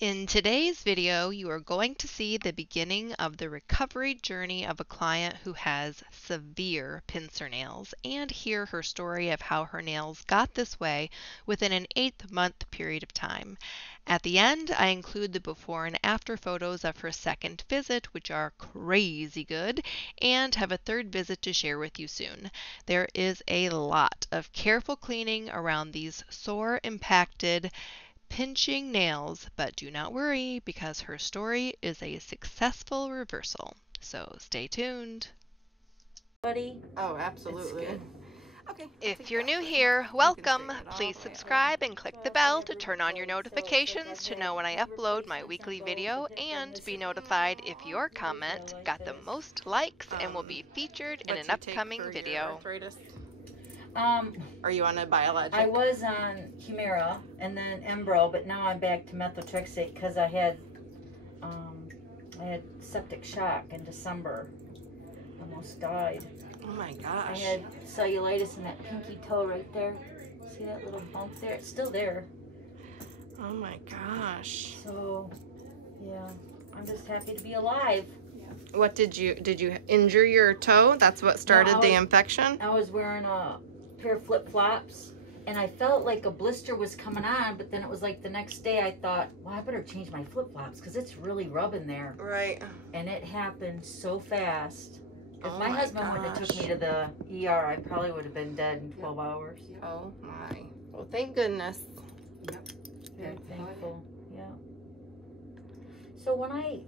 In today's video, you are going to see the beginning of the recovery journey of a client who has severe pincer nails and hear her story of how her nails got this way within an 8-month period of time. At the end, I include the before and after photos of her second visit, which are crazy good, and have a third visit to share with you soon. There is a lot of careful cleaning around these sore, impacted, pinching nails, but do not worry because her story is a successful reversal. So stay tuned. Buddy? Oh, absolutely. Okay. If you're new here, welcome. Please subscribe and click the bell to turn on your notifications to know when I upload my weekly video and be notified if your comment got the most likes and will be featured in an upcoming video. Are you on a biologic? I was on Humira and then Embro, but now I'm back to methotrexate because I had septic shock in December. Almost died. Oh my gosh. I had cellulitis in that pinky toe right there. See that little bump there? It's still there. Oh my gosh. So, yeah, I'm just happy to be alive. What did you injure your toe? That's what started the infection? I was wearing a pair of flip-flops and I felt like a blister was coming on, but then it was like the next day I thought, well, I better change my flip-flops because it's really rubbing there. Right. And it happened so fast. If Oh my my husband wouldn't have took me to the ER, I probably would have been dead in 12 hours. Oh my. Well, thank goodness. Yep. Very thankful. Yeah. So when I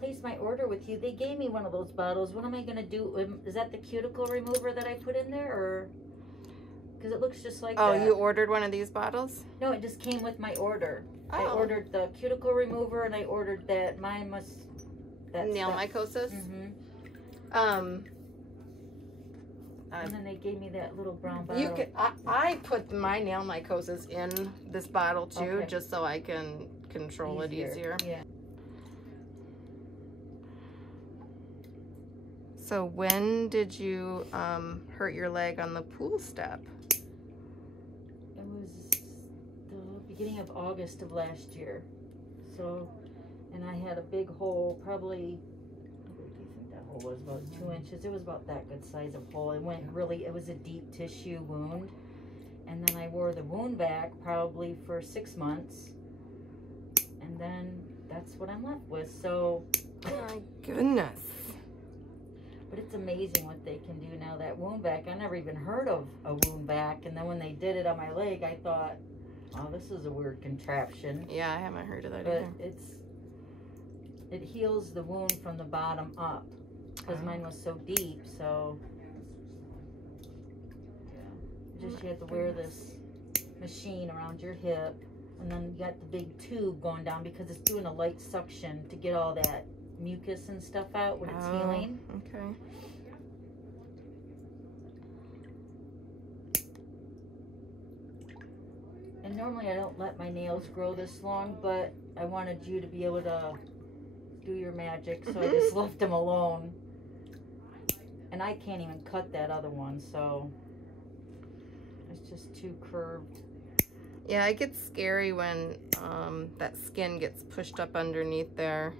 placed my order with you, they gave me one of those bottles. What am I going to do? Is that the cuticle remover that I put in there, or? Because it looks just like that. Oh, you ordered one of these bottles? No, it just came with my order. Oh. I ordered the cuticle remover and I ordered that. Mine was that nail stuff. mycosis? Mm-hmm. And then they gave me that little brown bottle. you could. I put my nail mycosis in this bottle too, just so I can control it easier. Yeah. So when did you hurt your leg on the pool step? It was the beginning of August of last year. So, and I had a big hole, probably, what do you think that hole was? About 2 inches. It was about that good size of hole. It went really, it was a deep tissue wound. And then I wore the wound back probably for 6 months. And then that's what I'm left with. So, Oh my goodness. but it's amazing what they can do now. That wound vac, I never even heard of a wound vac. And then when they did it on my leg, I thought, oh, this is a weird contraption. Yeah, I haven't heard of that But either. it heals the wound from the bottom up. Because mine was so deep, so yeah. Just you have to wear this machine around your hip. And then you got the big tube going down because it's doing a light suction to get all that mucus and stuff out when it's healing. Okay. And normally I don't let my nails grow this long, but I wanted you to be able to do your magic, so I just left them alone. And I can't even cut that other one, so it's just too curved. Yeah, it gets scary when that skin gets pushed up underneath there.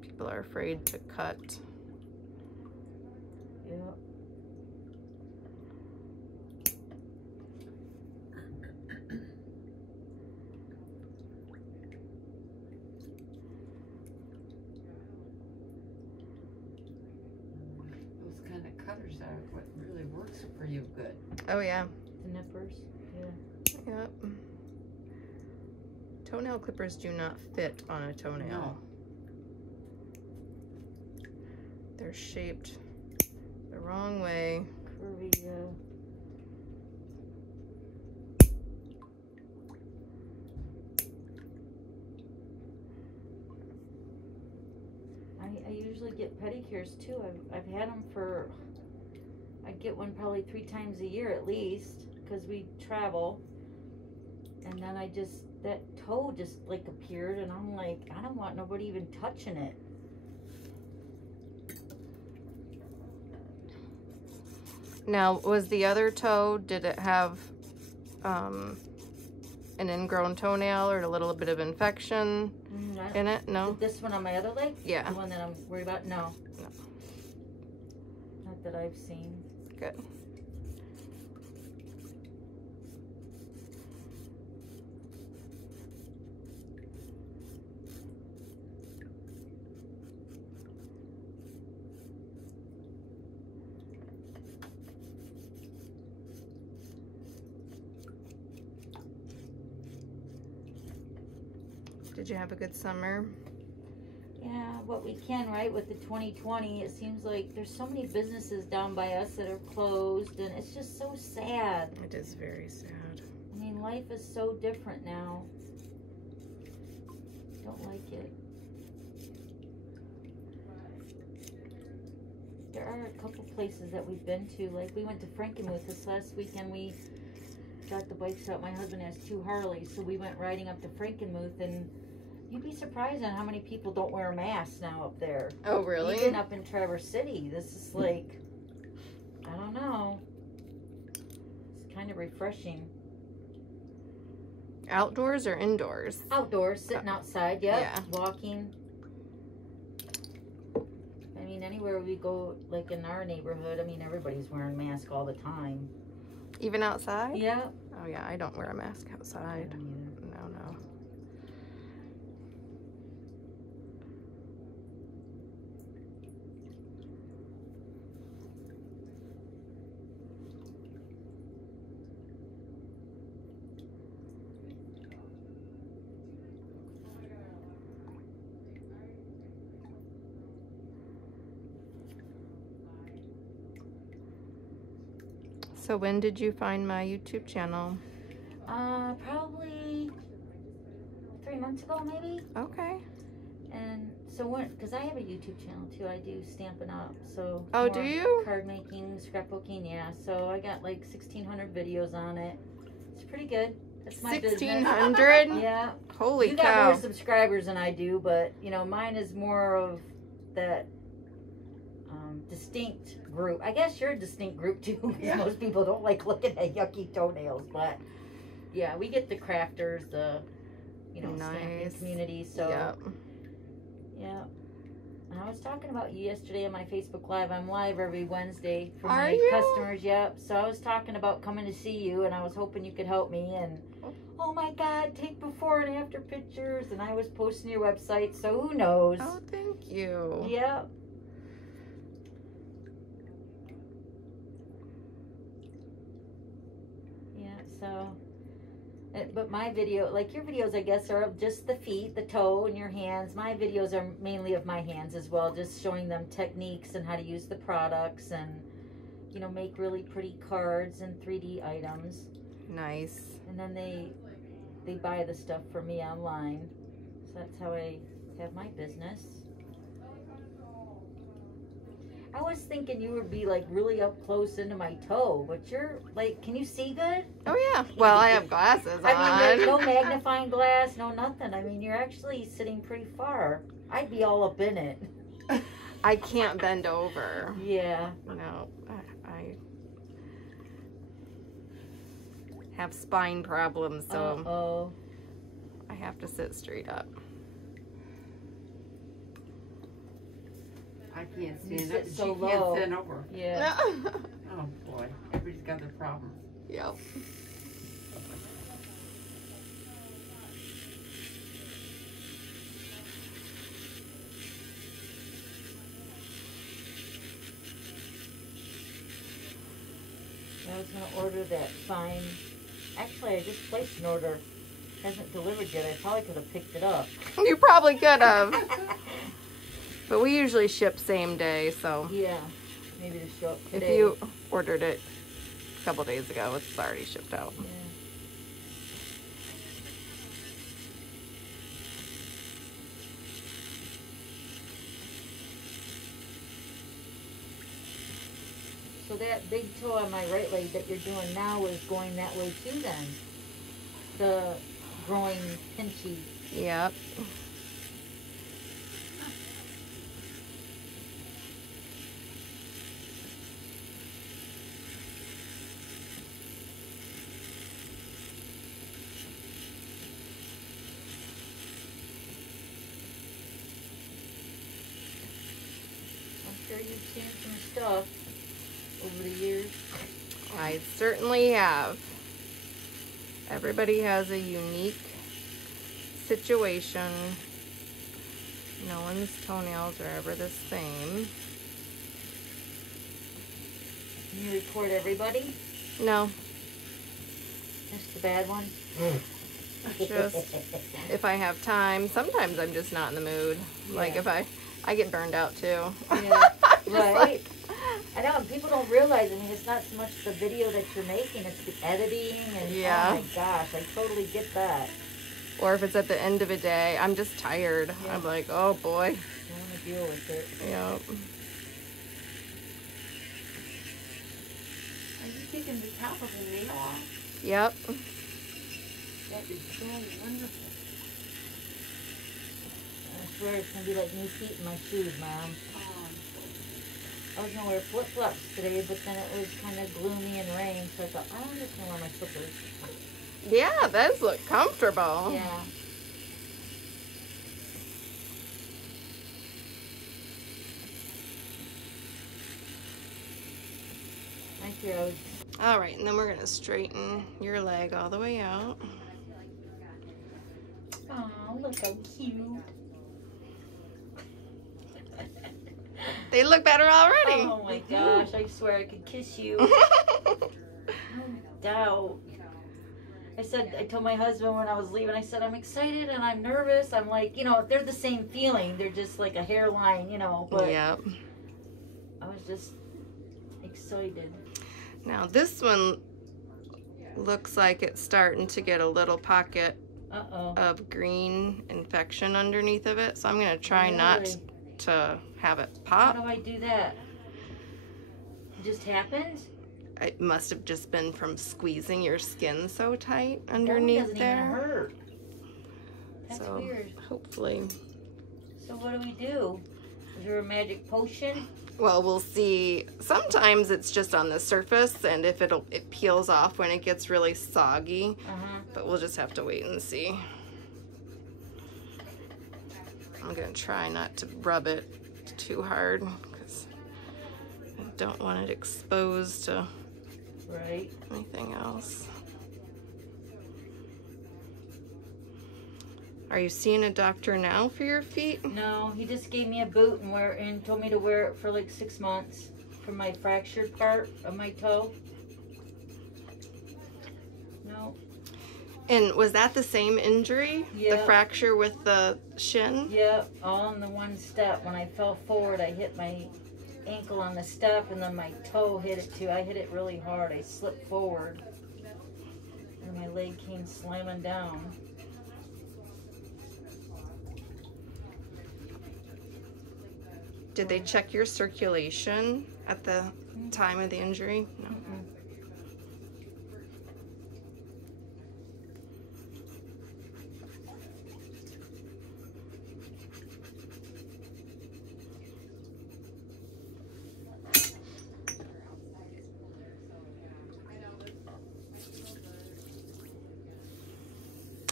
People are afraid to cut. Yeah. Those kind of cutters are what really works for you good. Oh yeah. The nippers. Yeah. Yep. Toenail clippers do not fit on a toenail. No. They're shaped the wrong way. Curvy, I usually get pedicures too. I've had them for, I get one probably 3 times a year at least, because we travel. And then that toe just like appeared and I'm like, I don't want nobody even touching it. Now, was the other toe, did it have an ingrown toenail or a little bit of infection in it? No? This one on my other leg? Yeah. The one that I'm worried about? No. No. Not that I've seen. Good. Did you have a good summer? Yeah, what we can, right, with the 2020, it seems like there's so many businesses down by us that are closed, and it's just so sad. It is very sad. I mean, life is so different now. Don't like it. There are a couple places that we've been to, like we went to Frankenmuth this last weekend. We got the bikes out. My husband has 2 Harleys, so we went riding up to Frankenmuth, and you'd be surprised on how many people don't wear masks now up there. Oh, really? Even up in Traverse City. This is like, I don't know. It's kind of refreshing. Outdoors or indoors? Outdoors, sitting outside, yep. Yeah. Walking. I mean, anywhere we go, like in our neighborhood, I mean, everybody's wearing masks all the time. Even outside? Yeah. Oh, yeah, I don't wear a mask outside. No, no. So when did you find my YouTube channel? Probably 3 months ago, maybe. Okay. And so when, because I have a YouTube channel too, I do Stampin' Up. So Oh, do more you? Card making, scrapbooking, yeah. So I got like 1,600 videos on it. It's pretty good. That's my business. 1,600? Yeah. Holy You got cow. more subscribers than I do, but you know, mine is more of that distinct group. I guess you're a distinct group too, because Yeah. most people don't like looking at yucky toenails. But yeah, we get the crafters, the stamping Nice. community. So Yep. yeah. And I was talking about you yesterday on my Facebook Live. I'm live every Wednesday for Are my you? customers. Yep. So I was talking about coming to see you, and I was hoping you could help me. And oh my God, take before and after pictures. And I was posting your website, so who knows? Oh, thank you. Yep. Yeah. So. But my video, like your videos, I guess, are of just the feet, the toe, and your hands. My videos are mainly of my hands as well, just showing them techniques and how to use the products and, make really pretty cards and 3D items. Nice. And then they buy the stuff for me online. So that's how I have my business. I was thinking you would be like really up close into my toe, but you're like, can you see good? Oh, yeah. Well, I have glasses on. I mean, there's no magnifying glass, no nothing. I mean, you're actually sitting pretty far. I'd be all up in it. I can't bend over. Yeah. No, I have spine problems, so Uh-oh. I have to sit straight up. I can't You stand sit up. so She low. can't stand over. Yeah. Oh boy, everybody's got their problems. Yep. I was going to order that fine. Actually, I just placed an order. Hasn't delivered yet. I probably could have picked it up. You probably could have. But we usually ship same day, so Yeah. Maybe to show up if today. you ordered it a couple days ago, it's already shipped out. Yeah. So that big toe on my right leg that you're doing now is going that way too then? The growing pinchy. Yep. you've seen some stuff over the years. I certainly have. Everybody has a unique situation. No one's toenails are ever the same. Can you report everybody? No, Just the bad one? just if I have time. Sometimes I'm just not in the mood. Like Yeah. if I get burned out too. Yeah, Just right. like- I know, and people don't realize, I mean, it's not so much the video that you're making, it's the editing, and Yeah. oh my gosh, I totally get that. or if it's at the end of a day, I'm just tired. Yeah. I'm like, oh boy. I want to deal with it. Yep. Are you taking the top of the nail off? Yep. That is so wonderful. I swear it's going to be like new feet in my shoes, Mom. Oh, I was going to wear flip-flops today, but then it was kind of gloomy and rain, so I thought, I'm just going to wear my slippers. Yeah, those look comfortable. Yeah. I feel I was All right, and then we're gonna straighten your leg all the way out. oh, look how cute. They look better already. Oh my gosh, I swear I could kiss you. No doubt. I told my husband when I was leaving, I said, I'm excited and I'm nervous. I'm like, they're the same feeling. They're just like a hairline, but Yep. I was just excited. Now this one looks like it's starting to get a little pocket Uh-oh. of green infection underneath of it. So I'm gonna try not Really? to have it How pop. do I do that? It just happened? It must have just been from squeezing your skin so tight That one underneath doesn't there. even hurt. That's So weird. hopefully, So what do we do? Is there a magic potion? well, we'll see. Sometimes it's just on the surface, and if it peels off when it gets really soggy. Uh-huh. But we'll just have to wait and see. I'm gonna try not to rub it too hard because I don't want it exposed to Right. anything else. Are you seeing a doctor now for your feet? No, he just gave me a boot and told me to wear it for like 6 months for my fractured part of my toe. No. And was that the same injury? The Yeah. fracture with the shin? Yeah, all in the one step. When I fell forward, I hit my ankle on the step, and then my toe hit it too. I hit it really hard. I slipped forward, and my leg came slamming down. Did they check your circulation at the time of the injury? No. Mm-mm.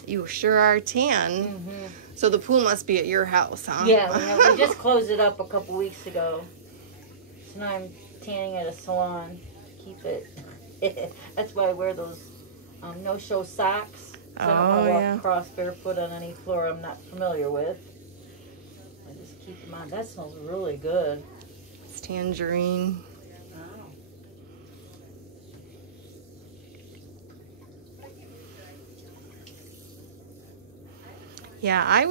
You sure are tan. Mm-hmm. So the pool must be at your house, huh? Yeah, we just closed it up a couple weeks ago. So now I'm tanning at a salon to keep it. That's why I wear those no-show socks. So I don't want to Oh, walk yeah. across barefoot on any floor I'm not familiar with. I just keep them on. That smells really good. It's tangerine. Wow. Yeah, I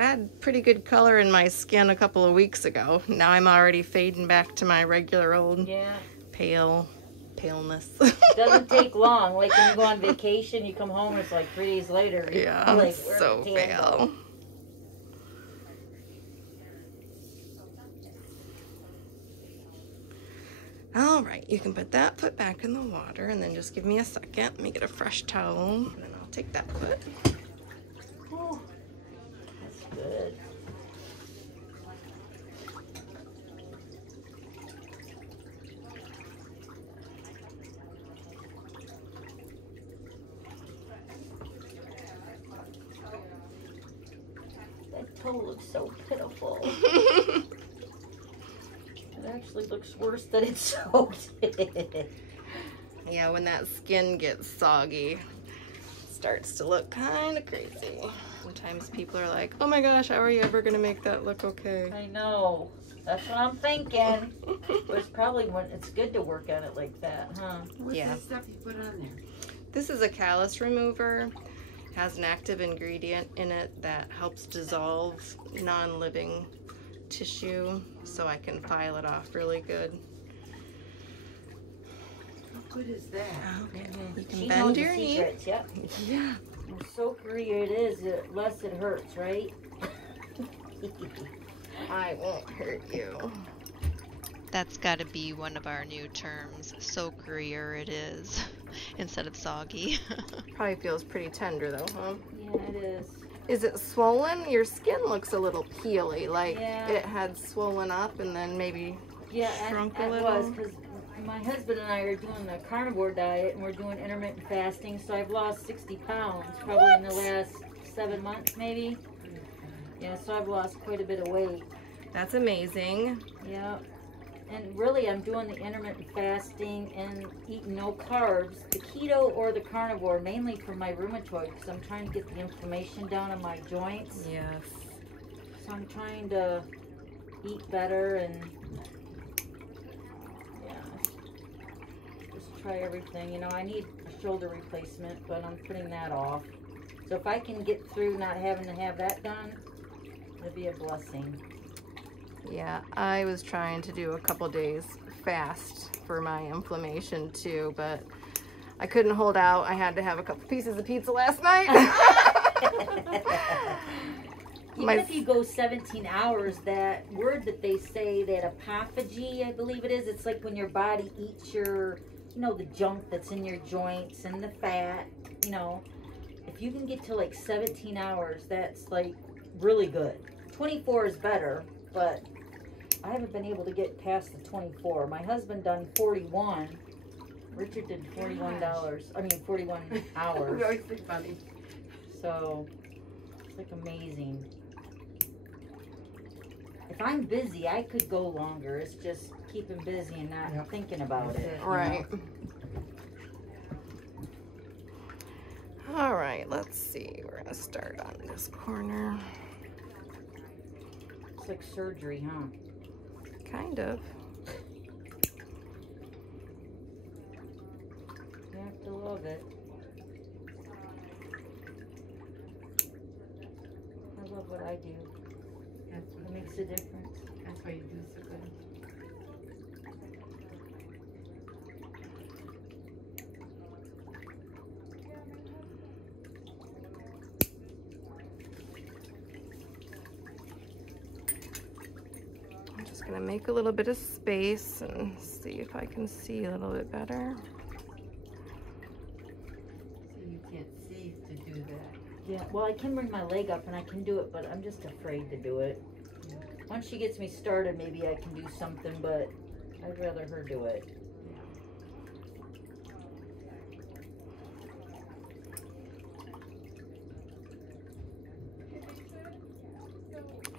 had pretty good color in my skin a couple of weeks ago. Now I'm already fading back to my regular old Yeah. paleness. It doesn't take long. Like when you go on vacation, you come home and it's like 3 days later. Yeah, Like, so where'd the tan go? pale. All right, you can put that foot back in the water and then just give me a second. Let me get a fresh towel and then I'll take that foot. Whew. That's good. That toe looks so pitiful. actually looks worse than it's soaked. Yeah, when that skin gets soggy, it starts to look kind of crazy. Sometimes people are like, oh my gosh, how are you ever gonna make that look okay? I know. That's what I'm thinking. But it's probably when it's good to work on it like that, huh? What's Yeah. the stuff you put on there? This is a callus remover. It has an active ingredient in it that helps dissolve non-living tissue, so I can file it off really good. How good is that? Okay. Mm-hmm. You can She bend knows your the knee. secrets, yep. Yeah. The soakier it is, the less it hurts, right? I won't hurt you. That's got to be one of our new terms. Soakerier it is instead of soggy. Probably feels pretty tender though, huh? Yeah, it is. Is it swollen? Your skin looks a little peely, like Yeah. it had swollen up and then maybe Yeah, shrunk it a little. was, because my husband and I are doing the carnivore diet, and we're doing intermittent fasting, so I've lost 60 pounds probably in the last 7 months, maybe. Yeah, so I've lost quite a bit of weight. That's amazing. Yeah. And really, I'm doing the intermittent fasting and eating no carbs, the keto or the carnivore, mainly for my rheumatoid, because I'm trying to get the inflammation down in my joints. Yes. So I'm trying to eat better and just try everything. You know, I need a shoulder replacement, but I'm putting that off. So if I can get through not having to have that done, it'd be a blessing. Yeah, I was trying to do a couple days fast for my inflammation too, but I couldn't hold out. I had to have a couple pieces of pizza last night. Even if you go 17 hours, that word that they say, that autophagy, I believe it is, it's like when your body eats your, you know, the junk that's in your joints and the fat, you know. If you can get to like 17 hours, that's like really good. 24 is better, but I haven't been able to get past the 24. My husband done 41. Richard did $41. I mean, 41 hours. Very funny. So it's like amazing. If I'm busy, I could go longer. It's just keeping busy and not thinking about it. Right. All right, let's see. We're gonna start on this corner. It's like surgery, huh? Kind of. You have to love it. I love what I do. It makes a difference. That's why you do so good. I'm just gonna make a little bit of space and see if I can see a little bit better. So you can't see to do that. Yeah, well, I can bring my leg up and I can do it, but I'm just afraid to do it. Once she gets me started, maybe I can do something, but I'd rather her do it.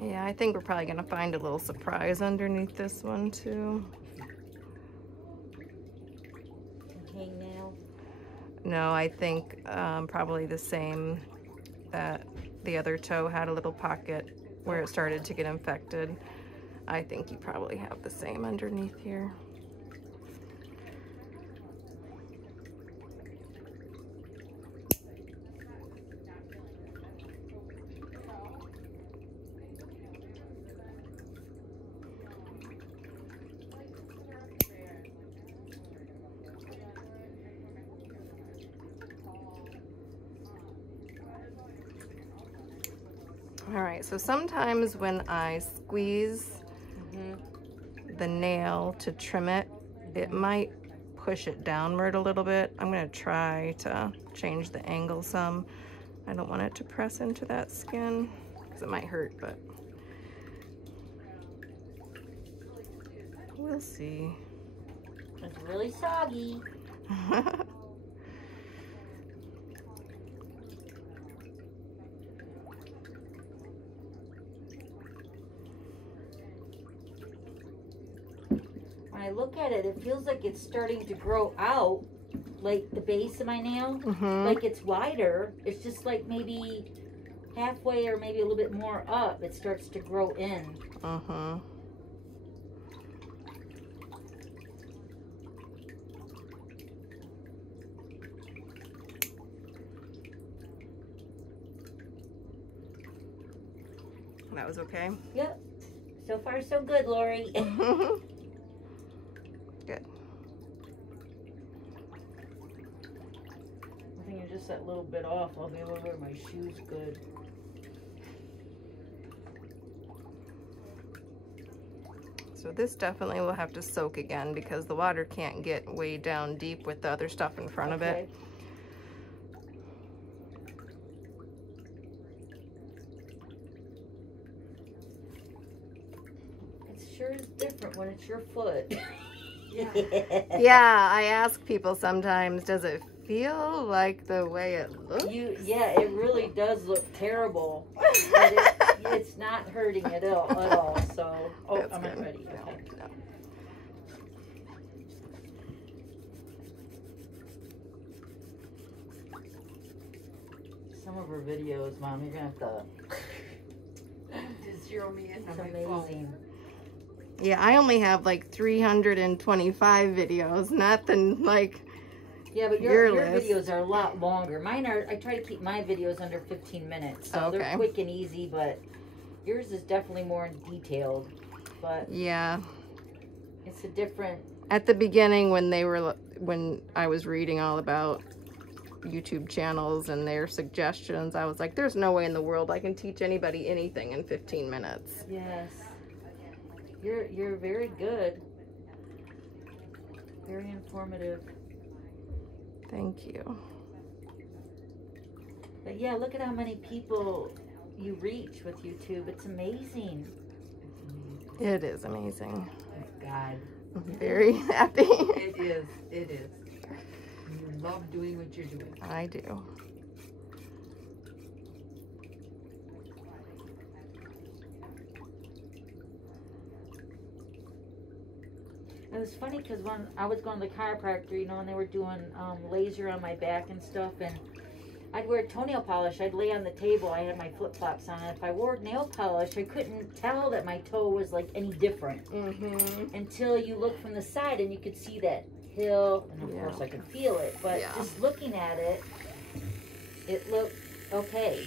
Yeah, I think we're probably gonna find a little surprise underneath this one too. Hangnail. No, I think probably the same, that the other toe had a little pocket where it started to get infected. I think you probably have the same underneath here. All right, so sometimes when I squeeze the nail to trim it, it might push it downward a little bit. I'm gonna try to change the angle some. I don't want it to press into that skin because it might hurt, but we'll see. It's really soggy. I look at it, it feels like it's starting to grow out, like the base of my nail. Like it's wider. It's just like maybe halfway or maybe a little bit more up, it starts to grow in. That was okay? Yep. So far, so good, Lori. Good. I think it's just that little bit off. I'll be able to wear my shoes good. So this definitely will have to soak again because the water can't get way down deep with the other stuff in front of it. It sure is different when it's your foot. Yeah, I ask people sometimes, does it feel like the way it looks? Yeah, it really does look terrible. But it's not hurting at all. So, That's I'm not good. ready. Okay. No. Some of her videos, Mom, you're gonna have to. Just zero me in It's on my phone. amazing. Yeah, I only have like 325 videos, nothing like Yeah, but your list. videos are a lot longer. Mine are. I try to keep my videos under 15 minutes, so Okay. they're quick and easy. But yours is definitely more detailed. But Yeah. it's a different. At the beginning when I was reading all about YouTube channels and their suggestions, I was like, there's no way in the world I can teach anybody anything in 15 minutes. Yes. You're very good. Very informative. Thank you. But yeah, look at how many people you reach with YouTube. It's amazing. It is amazing. Thank God. I'm very happy. It is. It is. You love doing what you're doing. I do. It was funny because when I was going to the chiropractor, you know, and they were doing laser on my back and stuff, and I'd wear toenail polish. I'd lay on the table. I had my flip-flops on. And if I wore nail polish, I couldn't tell that my toe was like any different until you look from the side and you could see that hill, and of course I could feel it. But just looking at it, it looked okay.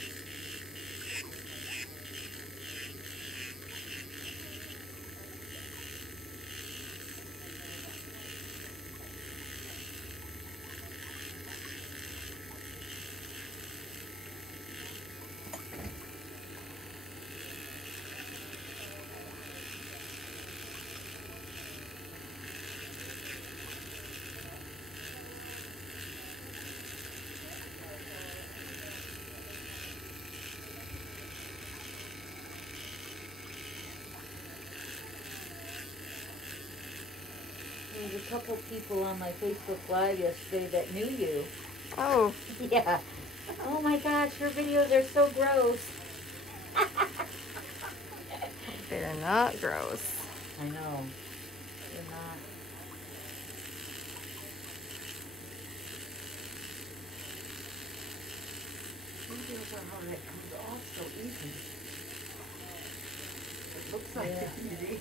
There was a couple people on my Facebook Live yesterday that knew you. Oh. Yeah. Oh my gosh, your videos are so gross. They're not gross. I know. They're not. Videos on how that comes off so easy. It looks like Yeah. it's easy.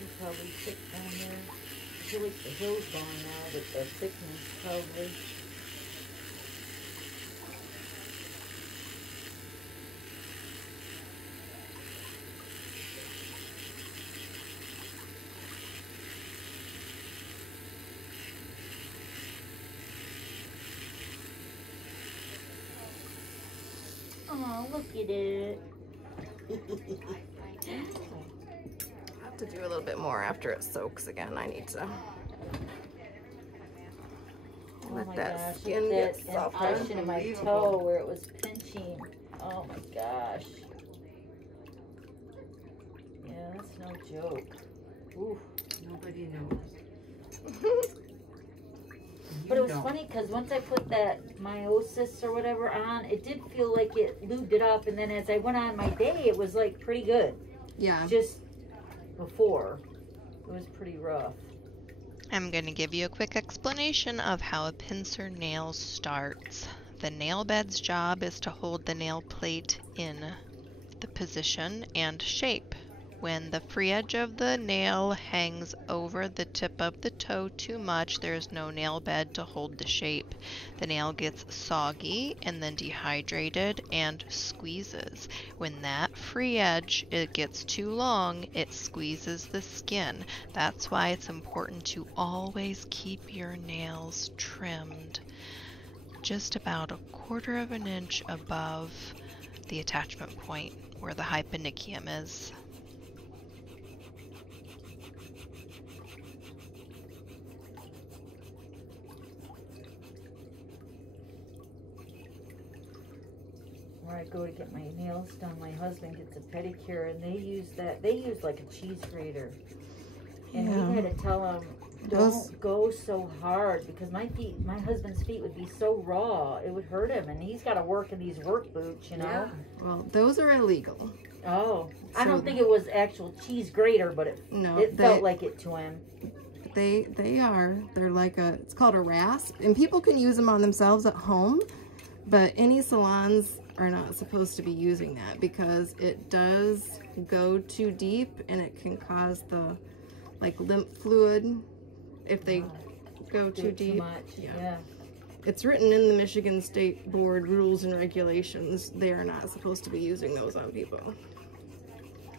It's probably sick down there. I feel like the hill's gone now, but the thickness probably. Oh, look at it. I have to do a little bit more after it soaks again. I need to Oh let my that gosh, skin look at get that softer. impression of my toe where it was pinching. Oh my gosh. Yeah, that's no joke. Ooh. Nobody knows. But it was funny because once I put that meiosis or whatever on, it did feel like it lubed it up, and then as I went on my day, it was like pretty good. Yeah. Just before, it was pretty rough. I'm going to give you a quick explanation of how a pincer nail starts. The nail bed's job is to hold the nail plate in the position and shape. When the free edge of the nail hangs over the tip of the toe too much, there's no nail bed to hold the shape. The nail gets soggy and then dehydrated and squeezes. When that free edge it gets too long, it squeezes the skin. That's why it's important to always keep your nails trimmed just about 1/4 of an inch above the attachment point where the hyponychium is. Where I go to get my nails done, my husband gets a pedicure, and they use like a cheese grater. And we had to tell him, don't go so hard, because my husband's feet would be so raw, it would hurt him, and he's got to work in these work boots, you know? Yeah. Well, those are illegal. Oh, I don't think it was actual cheese grater, but it felt like it to him. They are. They're like it's called a rasp, and people can use them on themselves at home, but any salons are not supposed to be using that because it does go too deep and it can cause the lymph fluid if they go too deep. Too much. Yeah. It's written in the Michigan State Board rules and regulations. They are not supposed to be using those on people.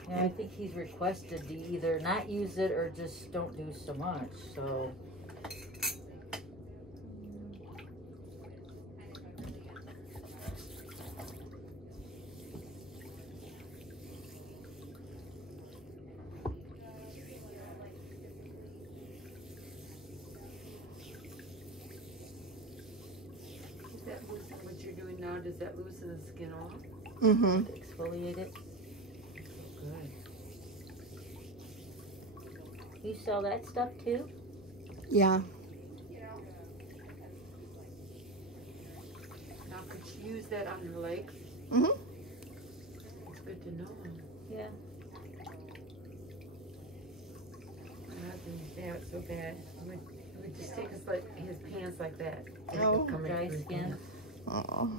Yeah, I think he's requested to either not use it or just don't do so much. So. What you're doing now, does that loosen the skin off? Mm-hmm. Exfoliate it. Good. You sell that stuff too? Yeah. Now, could you use that on your legs? Mm-hmm. It's good to know. Yeah. My husband used to have it so bad. He would just take his pants like that. Oh. Dry skin. Oh.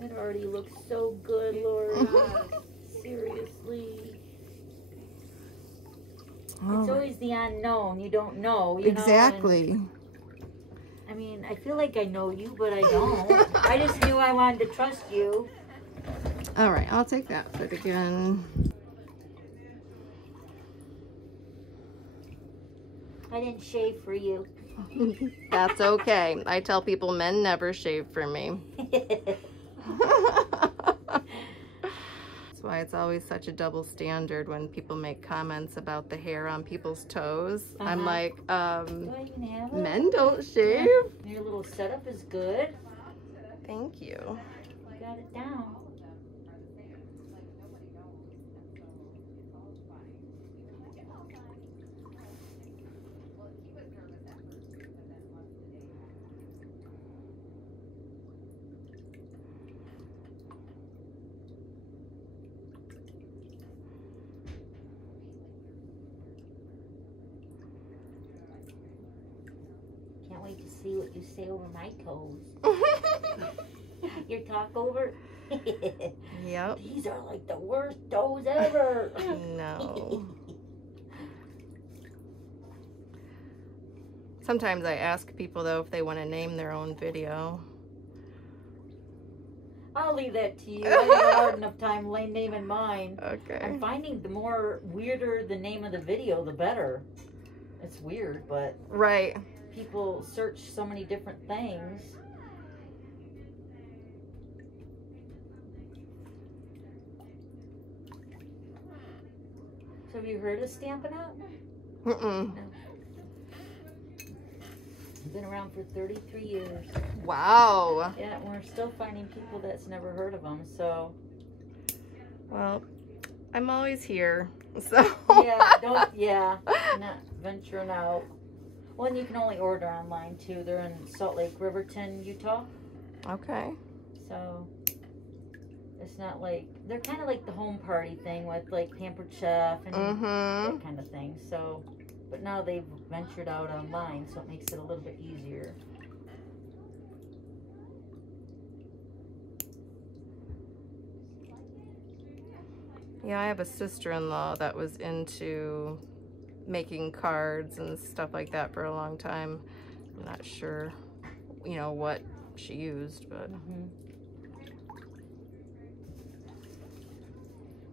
It already looks so good, Lori. Seriously. It's always the unknown. You don't know. You Exactly. know? I mean, I feel like I know you, but I don't. I just knew I wanted to trust you. All right, I'll take that foot again. I didn't shave for you. That's okay. I tell people men never shave for me. That's why it's always such a double standard when people make comments about the hair on people's toes. I'm like, Do I even have it? men don't shave. Yeah. Your little setup is good. Thank you. You got it down. Can't wait to see what you say over my toes. Your talk over? Yep. These are like the worst toes ever. No. Sometimes I ask people though if they want to name their own video. I'll leave that to you. I have a hard enough time naming mine. Okay. I'm finding the more weirder the name of the video, the better. It's weird, but Right. people search so many different things. So have you heard of Stampin' Up? Mm-mm. Been around for 33 years. Wow. Yeah, and we're still finding people that's never heard of them, so. Well, I'm always here, so. Not venturing out. Well, and you can only order online too. They're in Salt Lake, Riverton, Utah. Okay. So it's not like, they're kind of like the home party thing with like Pampered Chef and that kind of thing. So, but now they've ventured out online, so it makes it a little bit easier. Yeah, I have a sister-in-law that was into making cards and stuff like that for a long time. I'm not sure, you know, what she used, but.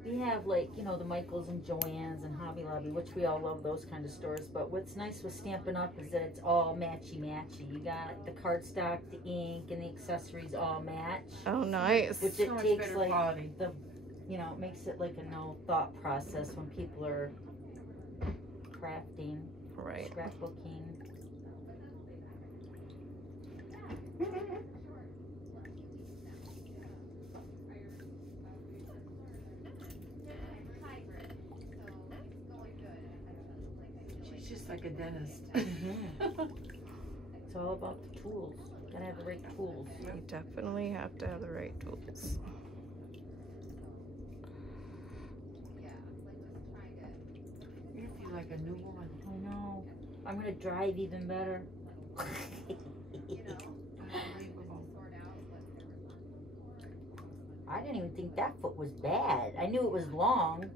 We have like, you know, the Michaels and Joann's and Hobby Lobby, which we all love those kind of stores. But what's nice with Stampin' Up! Is that it's all matchy-matchy. You got the cardstock, the ink, and the accessories all match. Oh, nice. Which it takes like quality. You know, it makes it like a no thought process when people are crafting, right, scrapbooking. She's just like a dentist. It's all about the tools. You gotta have the right tools. You definitely have to have the right tools. You feel like a new woman. I know. I'm gonna drive even better. I didn't even think that foot was bad. I knew it was long.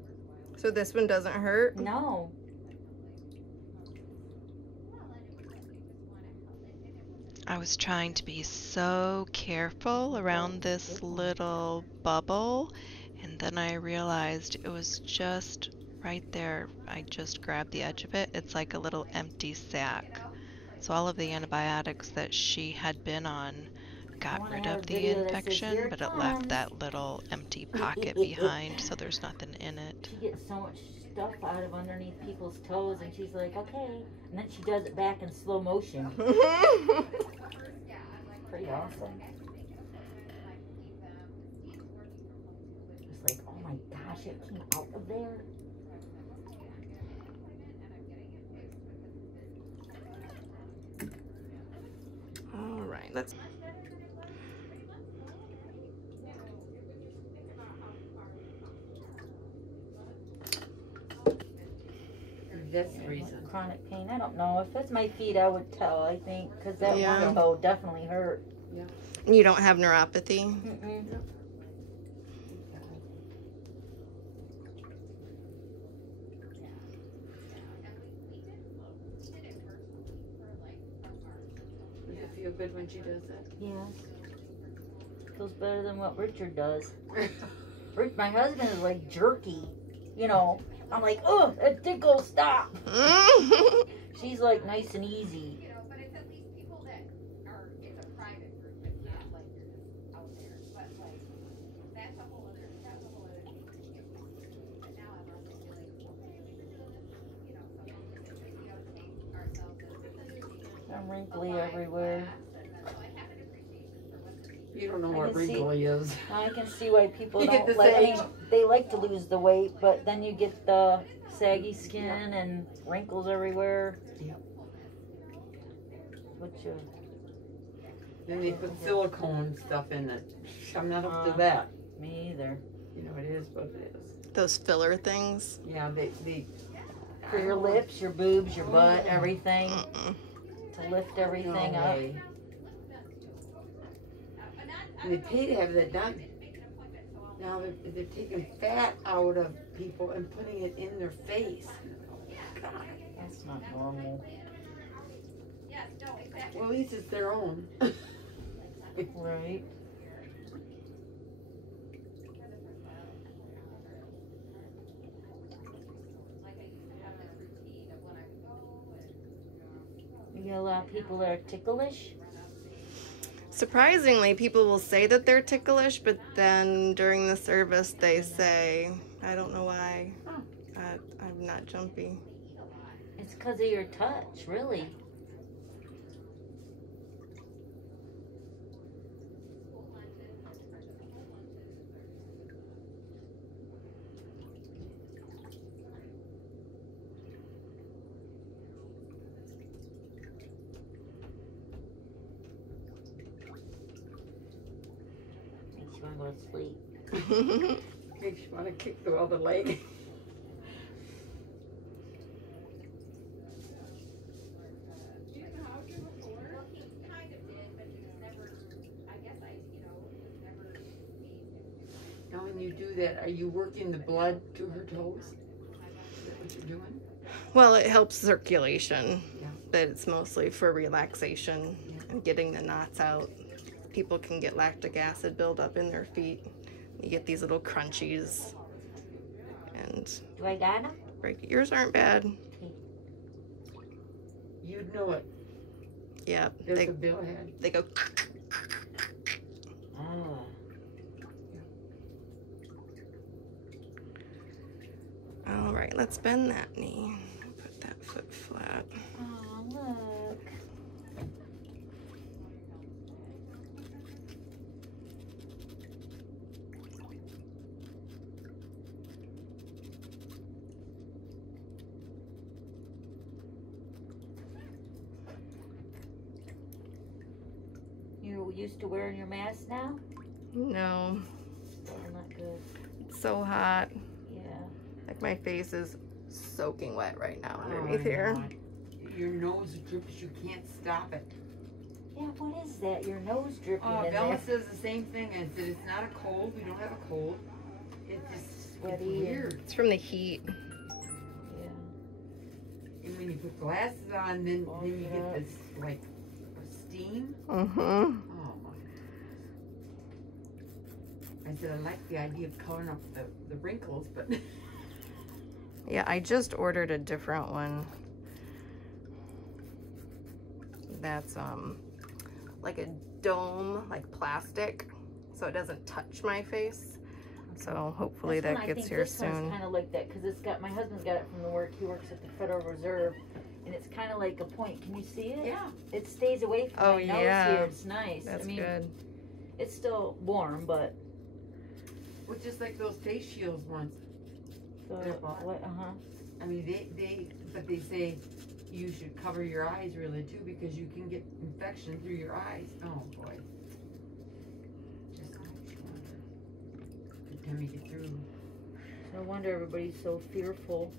So this one doesn't hurt? No. I was trying to be so careful around this little bubble, and then I realized it was just right there. I just grabbed the edge of it. It's like a little empty sac. So all of the antibiotics that she had been on got rid of the infection, but it left that little empty pocket behind, so there's nothing in it. She gets so much stuff out of underneath people's toes, and she's like, okay. And then she does it back in slow motion. Pretty awesome. It's like, oh my gosh, it came out of there. All right, let's. That's the reason. Chronic pain. I don't know. If it's my feet, I would tell, I think, because that Yeah. one toe definitely hurt. Yeah. You don't have neuropathy? Mm-mm. Does it feel good when she does that? Yeah. Feels better than what Richard does. My husband is like jerky, you know. I'm like, oh, that tickle, stop. She's like nice and easy. But it's at least people that are, it's a private group, it's not like you're just out there. But like, that's a whole other thing. But now I'm also feeling, okay, we've been doing this, you know, so we gotta take ourselves as I'm wrinkly everywhere. You don't know I what can see- wrinkly is. I can see why people You get don't the like. I mean, sage. they like to lose the weight, but then you get the saggy skin and wrinkles everywhere. Yep. Which you, Then they put silicone stuff in it. I'm not up to that. me either. You know, it is what it is. Those filler things? Yeah, they For your lips, your boobs, your butt, everything Mm-mm. to lift everything no up. way. They pay to have that done. Now they're taking fat out of people and putting it in their face. God. That's not normal. Well, at least it's their own. Right. You get a lot of people that are ticklish. Surprisingly, people will say that they're ticklish, but then during the service they say, I don't know why. Huh. I'm not jumpy. It's because of your touch, really. go to sleep. Makes you want to kick the other leg. He kind of did, but he was never, I guess never me. Now when you do that, are you working the blood to her toes? Is that what you're doing? Well, it helps circulation, Yeah. but it's mostly for relaxation and getting the knots out. People can get lactic acid buildup in their feet. You get these little crunchies. And Do I got them? yours aren't bad. You'd know it. Yeah, There's a bill head. they go. Oh. All right, let's bend that knee. Put that foot flat. Oh, look. You used to wearing your mask now? No, Oh, not good. it's so hot. Yeah. Like my face is soaking wet right now Oh, underneath I here. know it. Your nose drips. You can't stop it. Yeah, what is that? Your nose dripping Oh, in Bella there. says the same thing. I said it's not a cold. We don't have a cold. It's just Sweaty it's and- weird. It's from the heat. Yeah. And when you put glasses on, then you Yeah. get this like steam. Mm-hmm. Oh my! I said I like the idea of covering up the wrinkles, but Yeah, I just ordered a different one. That's like a dome, like plastic, so it doesn't touch my face. So hopefully This that one, gets I think here this one's soon. kind of like that because it's got my husband's got it from the work. He works at the Federal Reserve, and it's kind of like a point. Can you see it? yeah, It stays away from Oh, my nose yeah. here. It's nice. That's I mean, good. it's still warm, but well, just like those face shields ones. They're bought. what? I mean, but they say you should cover your eyes really too because you can get infection through your eyes. Oh boy. Just every time you get through. No wonder everybody's so fearful.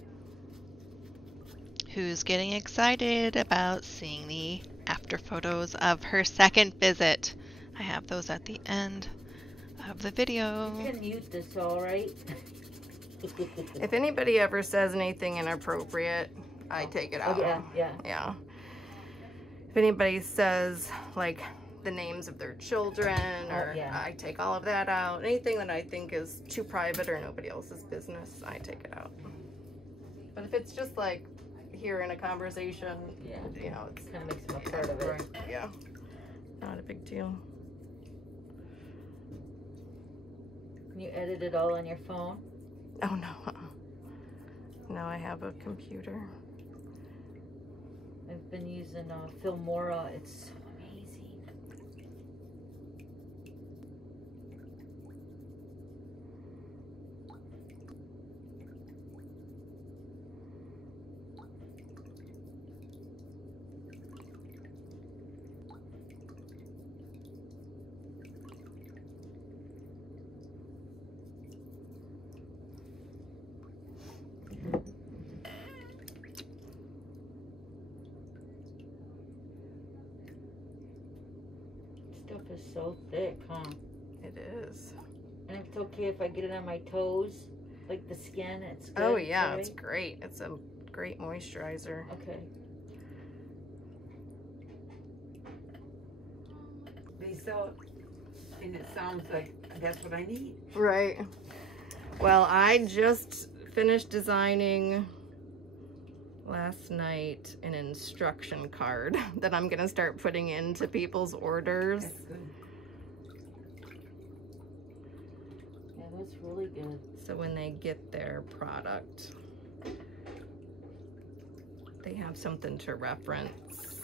Who's getting excited about seeing the after photos of her second visit? I have those at the end of the video. You can mute this, all right? If anybody ever says anything inappropriate, I take it out. Oh, yeah. Yeah. If anybody says like the names of their children, or yeah. I take all of that out. Anything that I think is too private or nobody else's business, I take it out. But if it's just like here in a conversation, Yeah. you know, it's Kind of makes them a part of it. Right. yeah, not a big deal. Can you edit it all on your phone? Oh no. No, I have a computer. I've been using Filmora. It's so amazing. Stuff is so thick, huh? It is. And it's okay if I get it on my toes, like the skin. It's good. Oh yeah, right? it's great. It's a great moisturizer. Okay. They sell it, and it sounds like that's what I need. Right. Well, I just finished designing last night an instruction card that I'm gonna start putting into people's orders. That's good. Yeah, that's really good. So when they get their product, they have something to reference.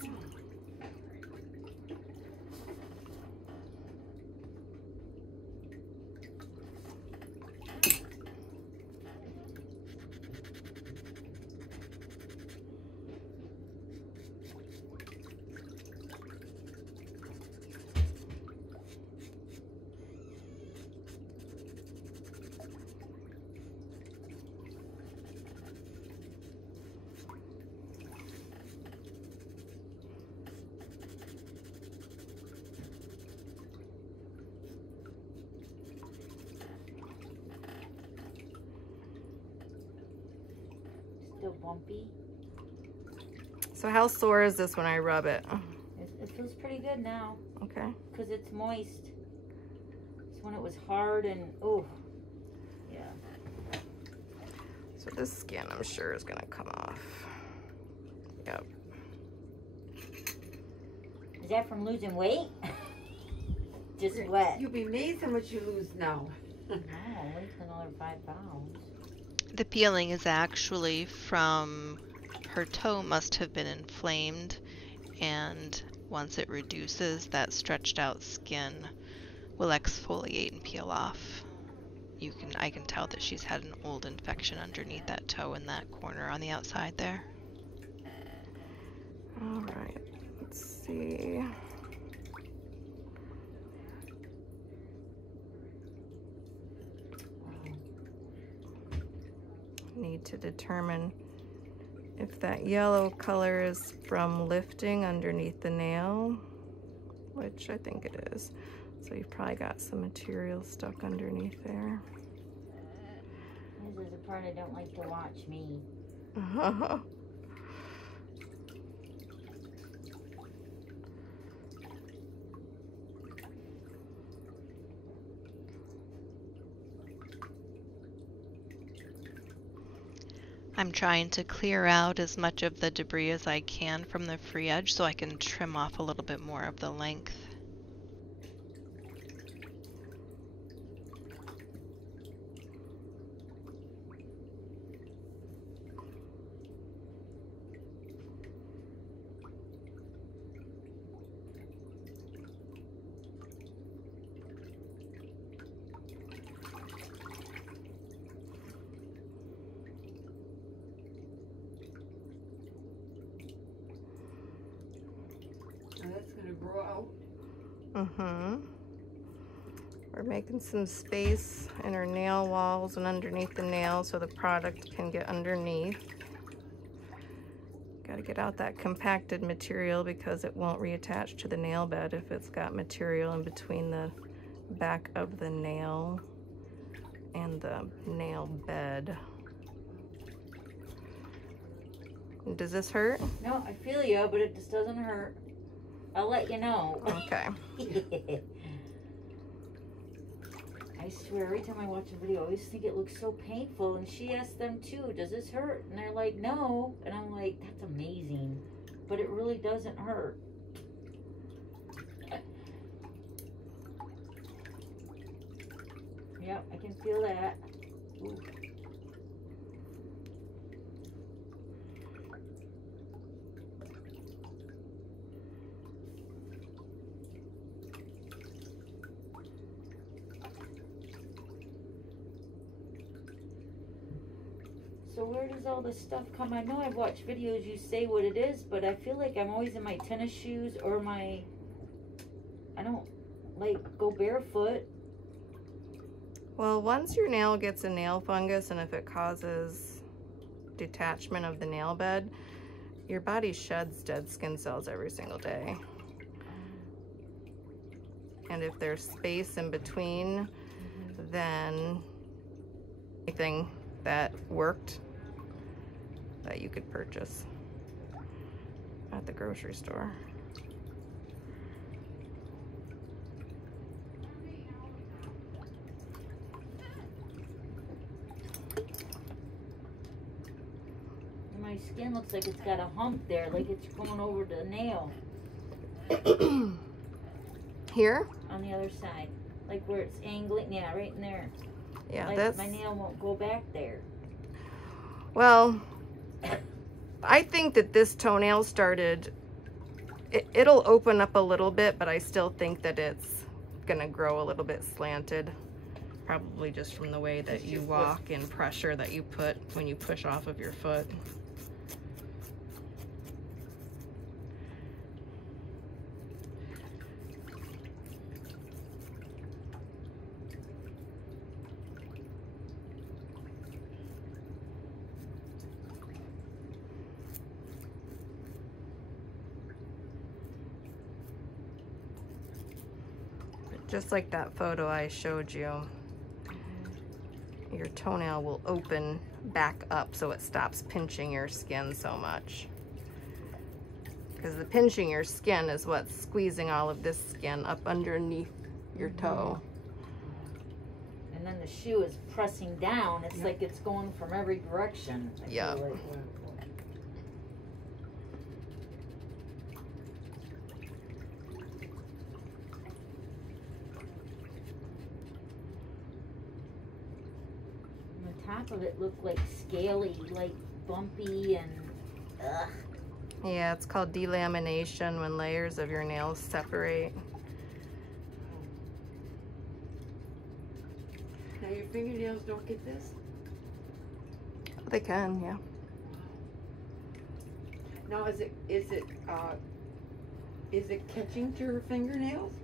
still bumpy. So how sore is this when I rub it? It feels pretty good now. Okay. Because it's moist. So when it was hard and, oh, yeah. So this skin, I'm sure, is going to come off. Yep. Is that from losing weight? Just wet. You'll be amazed how much you lose now. Oh, at least another 5 pounds. The peeling is actually from her toe must have been inflamed, and once it reduces, that stretched out skin will exfoliate and peel off. I can tell that she's had an old infection underneath that toe in that corner on the outside there. All right, let's see. Need to determine if that yellow color is from lifting underneath the nail, which I think it is. So you've probably got some material stuck underneath there. This is the part I don't like to watch me. I'm trying to clear out as much of the debris as I can from the free edge so I can trim off a little bit more of the length. That's gonna grow out. We're making some space in her nail walls and underneath the nail so the product can get underneath. Got to get out that compacted material because it won't reattach to the nail bed if it's got material in between the back of the nail and the nail bed. Does this hurt? No, I feel you, but it just doesn't hurt. I'll let you know. Okay. I swear, every time I watch a video, I always think it looks so painful. And she asked them too, does this hurt? And they're like, no. And I'm like, that's amazing. But it really doesn't hurt. Yep, I can feel that. Ooh. So where does all this stuff come? I know I've watched videos you say what it is, but I feel like I'm always in my tennis shoes or I don't like go barefoot. Well, once your nail gets a nail fungus and if it causes detachment of the nail bed, your body sheds dead skin cells every single day. And if there's space in between, then anything that worked that you could purchase at the grocery store. My skin looks like it's got a hump there, like it's going over the nail. Here? On the other side. Like where it's angling, yeah, right in there. Yeah, like that's... my nail won't go back there. Well, I think that this toenail started, it'll open up a little bit, but I still think that it's gonna grow a little bit slanted. Probably just from the way that you walk and pressure that you put when you push off of your foot. Just like that photo I showed you, your toenail will open back up so it stops pinching your skin so much. Because the pinching your skin is what's squeezing all of this skin up underneath your toe. And then the shoe is pressing down. It's like it's going from every direction. I Yeah. feel like. And the top of it looked like scaly, like bumpy and ugh. Yeah, it's called delamination, when layers of your nails separate. Now your fingernails don't get this? They can, yeah. Now is it catching to her fingernails?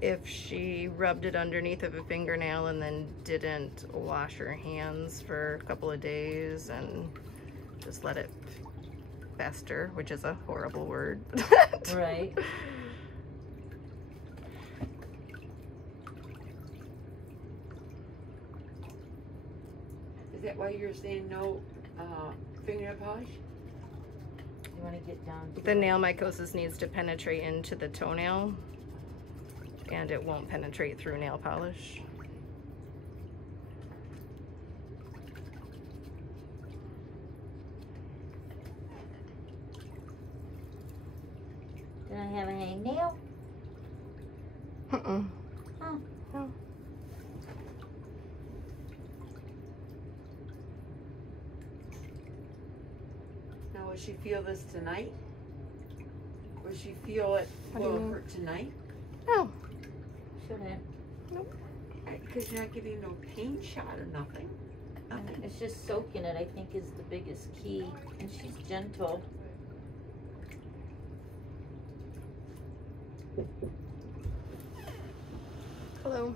If she rubbed it underneath of a fingernail and then didn't wash her hands for a couple of days and just let it fester, which is a horrible word. Right. Is that why you're saying no fingernail polish? You want to get down to The nail mycosis needs to penetrate into the toenail, and it won't penetrate through nail polish. Did I have a hangnail? Mm-mm. Huh. No. Now will she feel this tonight? Will she feel it What do you will mean? hurt tonight? No. Shouldn't. Because you're not giving no pain shot or nothing. Nothing. It's just soaking it, I think, is the biggest key. And she's gentle. Hello.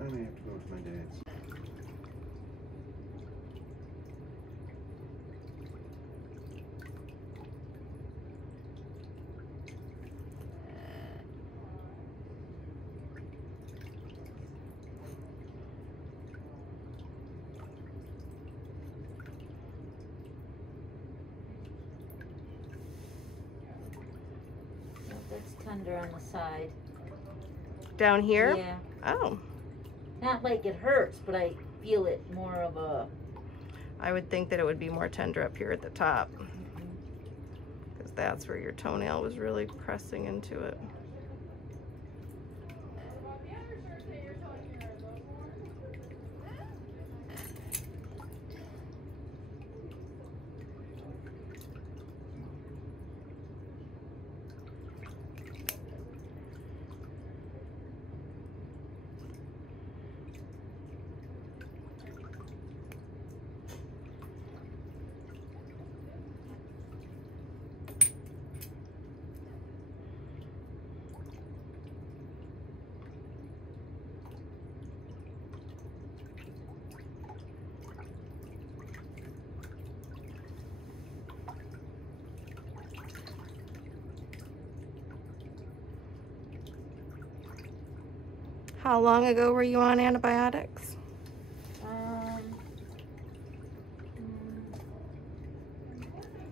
I may have to go with my dad's. Oh, that's tender on the side. Down here? Yeah. Oh. Not like it hurts, but I feel it more of a... I would think that it would be more tender up here at the top, because that's where your toenail was really pressing into it. How long ago were you on antibiotics?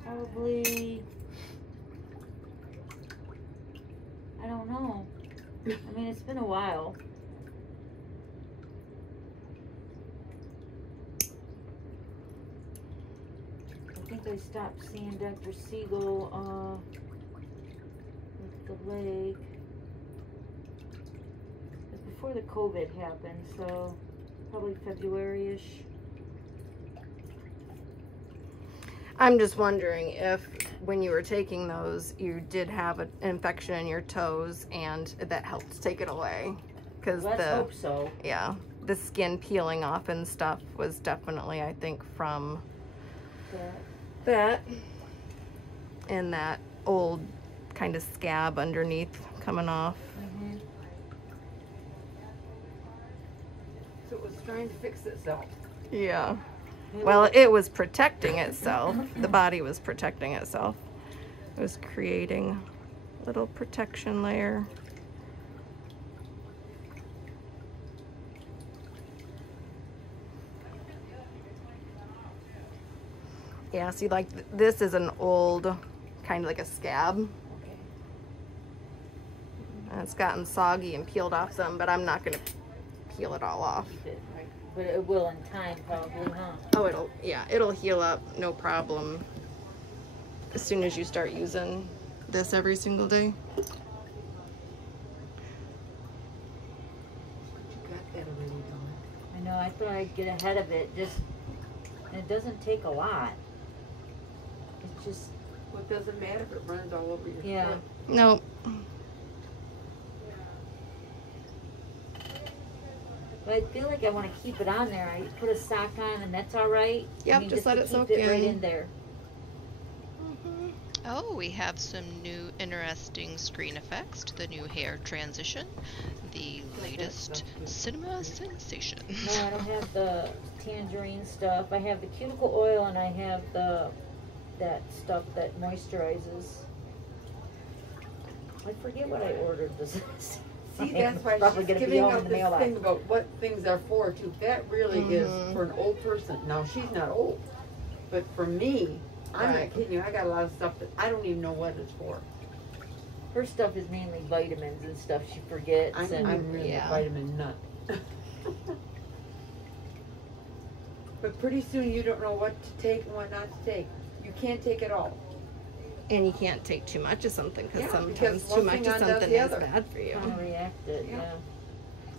Probably... I don't know. I mean, it's been a while. I think I stopped seeing Dr. Siegel with the leg. It was before the COVID happened, so probably February-ish. I'm just wondering if when you were taking those, you did have an infection in your toes and that helped take it away. Because Let's hope so. yeah, the skin peeling off and stuff was definitely, I think, from that and that old kind of scab underneath coming off. Mm-hmm. So it was trying to fix itself. Yeah. Well, it was protecting itself. The body was protecting itself. It was creating a little protection layer. Yeah, see, like this is an old, kind of like a scab. Okay. And it's gotten soggy and peeled off some, but I'm not gonna peel it all off. Keep it, right. But it will in time, probably, huh? Oh, it'll heal up, no problem. As soon as you start using this every single day. You got that already done. I know, I thought I'd get ahead of it, and it doesn't take a lot. It's just, Well, it doesn't matter if it runs all over your yeah. foot. Nope. But I feel like I want to keep it on there. I put a sock on and that's all right. Yep, just let to it soak keep it right in. in there. Oh, we have some new interesting screen effects to the new hair transition. The latest cinema sensation. No, I don't have the tangerine stuff. I have the cuticle oil and I have that stuff that moisturizes. I forget what I ordered this. See, that's why probably she's gonna be giving home out in the this mailbox. thing about what things are for too. That really is for an old person. Now, she's not old, but for me, I'm Right. not kidding you. I got a lot of stuff that I don't even know what it's for. Her stuff is mainly vitamins and stuff she forgets. I'm really yeah. a vitamin nut. But pretty soon you don't know what to take and what not to take. You can't take it all. And you can't take too much of something because Yeah, sometimes because too one much thing of undoes something the is other. bad for you. Unreacted, Yeah. yeah.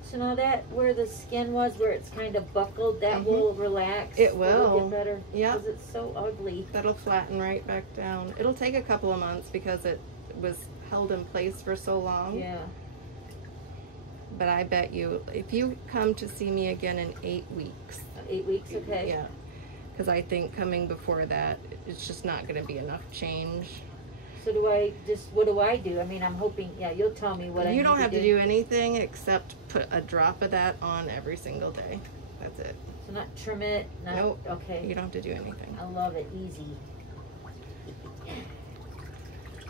So now that where the skin was, where it's kind of buckled, that will relax. It will. get better. Yep. Because it's so ugly. That'll flatten right back down. It'll take a couple of months because it was held in place for so long. Yeah. But I bet you, if you come to see me again in 8 weeks, 8 weeks, okay. yeah, because I think coming before that, it's just not going to be enough change. So what do I do? I mean, I'm hoping, yeah, you'll tell me what I need You to don't have to do anything except put a drop of that on every single day. That's it. So not trim it, not, Nope. okay. You don't have to do anything. I love it, easy.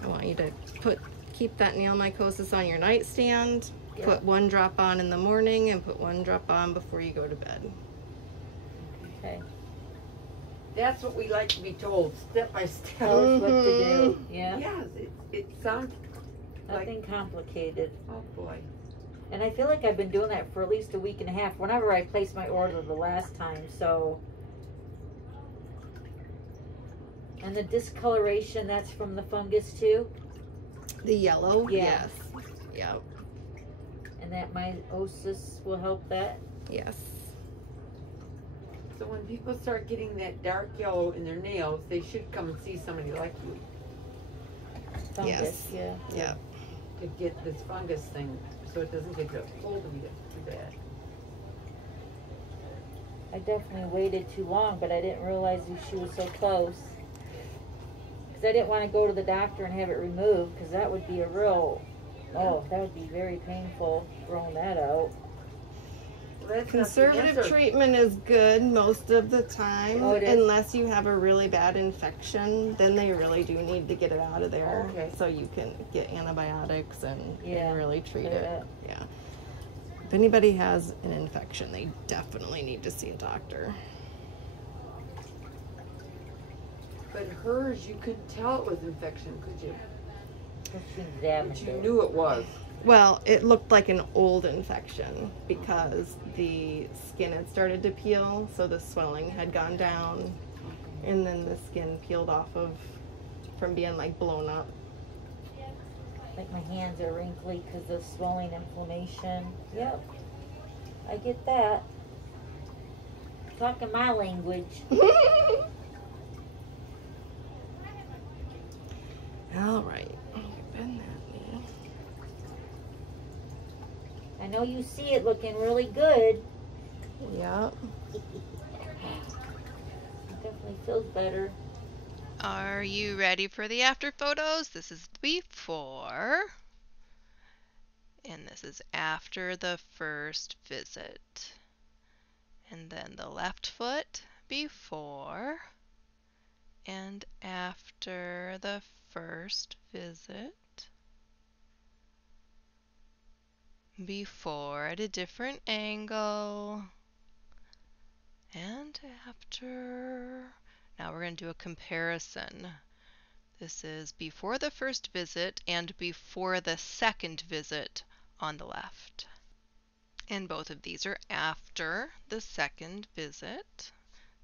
I want you to keep that nail mycosis on your nightstand. Yeah. Put one drop on in the morning and put one drop on before you go to bed. Okay. That's what we like to be told, step by step. Tell us what to do. Yeah. Yes, it sounds like, Nothing complicated. oh boy. And I feel like I've been doing that for at least a week and a half whenever I placed my order the last time, so. And the discoloration, that's from the fungus too? The yellow? Yeah. Yes. Yep. And that meiosis will help that? Yes. So when people start getting that dark yellow in their nails, they should come and see somebody like you Fungus, Yes. yeah. Yep. to get this fungus thing so it doesn't get a hold of you too bad. I definitely waited too long, but I didn't realize that she was so close. Because I didn't want to go to the doctor and have it removed, because that would be a real, that would be very painful, throwing that out. Well, that's Conservative not the treatment is good most of the time, Oh, it is? unless you have a really bad infection. Then they really do need to get it out of there, Okay. so you can get antibiotics and Yeah, really treat clear it. that. Yeah. If anybody has an infection, they definitely need to see a doctor. But hers, you couldn't tell it was infection, could you? She examined But you it. knew it was. Well, it looked like an old infection because the skin had started to peel, so the swelling had gone down, and then the skin peeled off from being like blown up. Like my hands are wrinkly because of swelling inflammation. Yep. I get that. Talking my language. All right. Bend that knee. I know you see it looking really good. Yep. It definitely feels better. Are you ready for the after photos? This is before, and this is after the first visit. And then the left foot before and after the first visit. Before at a different angle. And after. Now we're going to do a comparison. This is before the first visit and before the second visit on the left. And both of these are after the second visit.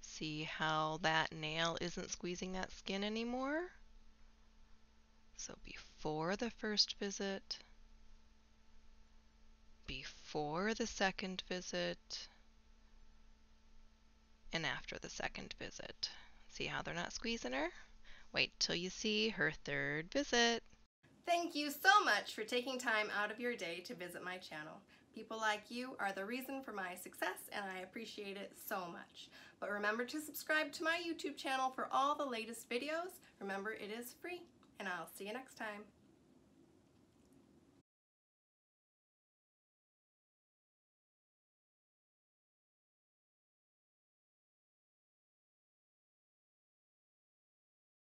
See how that nail isn't squeezing that skin anymore? So before the first visit, before the second visit, and after the second visit. See how they're not squeezing her? Wait till you see her third visit. Thank you so much for taking time out of your day to visit my channel. People like you are the reason for my success, and I appreciate it so much. But remember to subscribe to my YouTube channel for all the latest videos. Remember, it is free, and I'll see you next time.